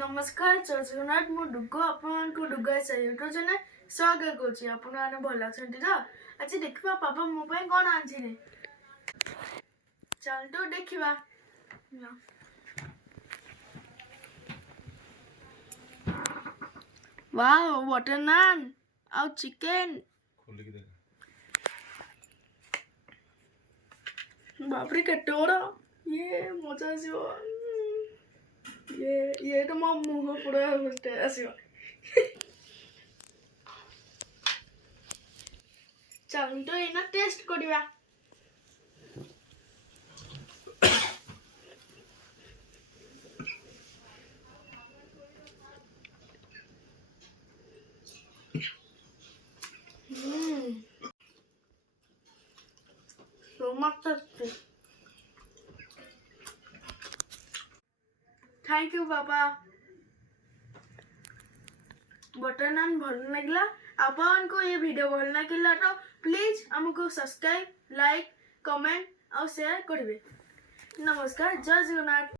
नमस्कार जय जगन्नाथ मु डुगो आपन को डुगा से यूट्यूब चैनल स्वागत करछि आपन आने भला छथि त आज देखबा पापा मो पय कोन आनछिले चल तो देखिबा वाओ बटर नान और चिकन खोल के देख बाप रे केते बड़ा ये मजा आसीबो ये तो मो मुह पूरा होते आसीबो चल तो एना टेस्ट करिबा so much tasty. Thank you पापा बटर नान भल लगला आपन को ये वीडियो भल लगिला तो प्लीज हमको सब्सक्राइब लाइक कमेंट और शेयर करिवे नमस्कार जय जगन्नाथ।